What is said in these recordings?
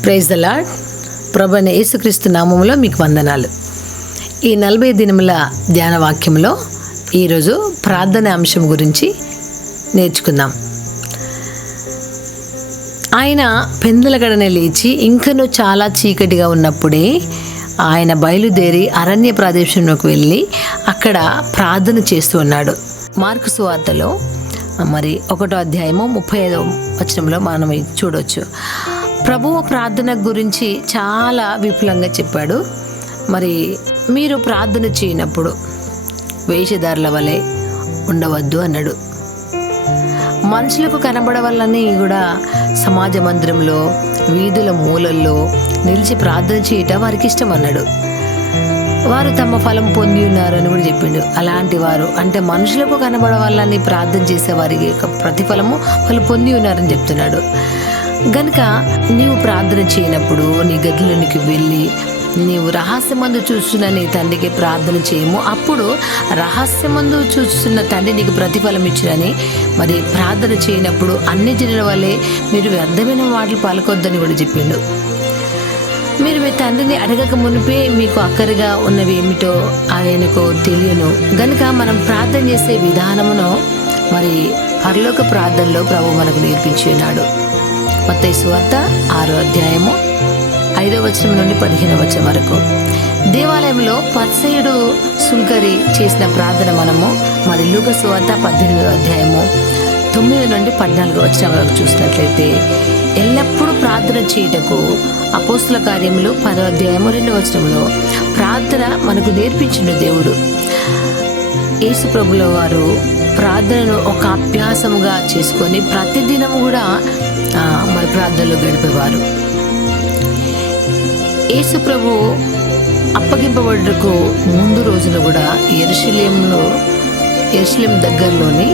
Praise the lord. ప్రభువైన యేసుక్రీస్తు నామములో మీకు వందనాలు. ఈ 40 దినముల ధ్యాన వాక్యంలో ఈరోజు ప్రార్థన అంశం గురించి నేర్చుకుందాం. ఆయన పెందలగడనే లేచి ఇంకనూ చాలా చీకటిగా ఉన్నప్పుడే ఆయన బయలుదేరి అరణ్య ప్రదేశంలోకి వెళ్ళి అక్కడ ప్రార్థన చేస్తూ ఉన్నాడు. మార్కు సువార్తలో 1వ అధ్యాయము 35వ వచనంలో మనం చూడవచ్చు. ప్రభువు ప్రార్థన గురించి చాలా విపులంగా చెప్పాడు. మీరు ప్రార్థన చేయనప్పుడు వేషధారుల వలె ఉండవద్దు అన్నాడు. మనుషులకు కనబడవాలని కూడా సమాజ మందిరంలో వీధుల మూలల్లో నిలిచి ప్రార్థన చేయటం వారికి ఇష్టం అన్నాడు. వారు తమ ఫలం పొంది ఉన్నారు అని కూడా చెప్పిండు. అలాంటి వారు అంటే మనుషులకు కనబడవాలని ప్రార్థన చేసే వారికి ప్రతిఫలము వాళ్ళు పొంది ఉన్నారని చెప్తున్నాడు. గనుక నీవు ప్రార్థన చేయనప్పుడు నీ గదిలోనికి వెళ్ళి నీవు రహస్యమందు చూస్తున్న నీ తండ్రికి ప్రార్థన చేయము. అప్పుడు రహస్యమందు చూస్తున్న తండ్రి నీకు ప్రతిఫలం ఇచ్చినని. ప్రార్థన చేయనప్పుడు అన్ని జనుల వల్లే మీరు వ్యర్థమైన మాటలు పలకొద్దని కూడా చెప్పిండు. మీరు మీ తండ్రిని అడగక మునిపే మీకు అక్కరగా ఉన్నవి ఏమిటో ఆయనకు తెలియను. గనుక మనం ప్రార్థన చేసే విధానమును పరలోక ప్రార్థనలో ప్రభు మనకు నేర్పించి ఉన్నాడు. మత్తయి సువార్త 6వ అధ్యాయము 5వ వచనం నుండి 15వ వచనం వరకు. దేవాలయంలో పరిసయ్యుడు సుంకరి చేసిన ప్రార్థన మనము లూకా సువార్త 18వ అధ్యాయము 9 నుండి 14వ వచనం వరకు చూసినట్లయితే ఎల్లప్పుడూ ప్రార్థన చేయుటకు అపోస్తుల కార్యములు 10వ అధ్యాయము 2వ వచనంలో ప్రార్థన మనకు నేర్పించిన దేవుడు. యేసు ప్రభుల వారు ప్రార్థనను ఒక అభ్యాసముగా చేసుకొని ప్రతిదినం కూడా ప్రార్థనలో గడిపేవారు. యేసు ప్రభు అప్పగింపబడుటకు ముందు రోజున కూడా యెరూషలేం దగ్గరలోని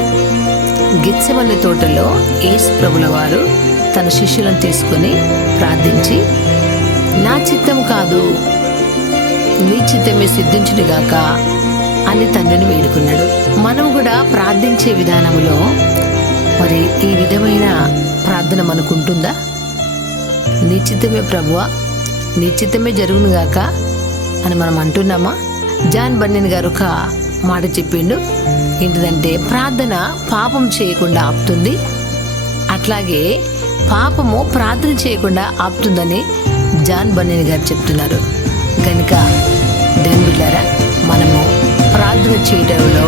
గెత్సెమనే తోటలో యేసు ప్రభుల వారు తన శిష్యులను తీసుకొని ప్రార్థించి, నా చిత్తం కాదు నీ చిత్తమే సిద్ధించునుగాక అని తండ్రిని వేడుకున్నాడు. మనం కూడా ప్రార్థించే విధానంలో ఈ విధమైన ప్రార్థన మనకు ఉంటుందా? నీ చిత్తమే ప్రభువా, నీ చిత్తమే జరుగునుగాక అని మనం అంటున్నామా? జాన్ బన్నెన్ గారు ఒక మాట చెప్పిండు. ఏంటిదంటే, ప్రార్థన పాపం చేయకుండా ఆపుతుంది, అట్లాగే పాపము ప్రార్థన చేయకుండా ఆపుతుందని జాన్ బన్నెన్ గారు చెప్తున్నారు. కనుక దేవుని బిడ్డలారా, మనము ప్రార్థన చేయడంలో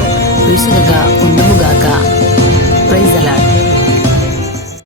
విసుగుగా ఉండుముగాక. Praise the lord.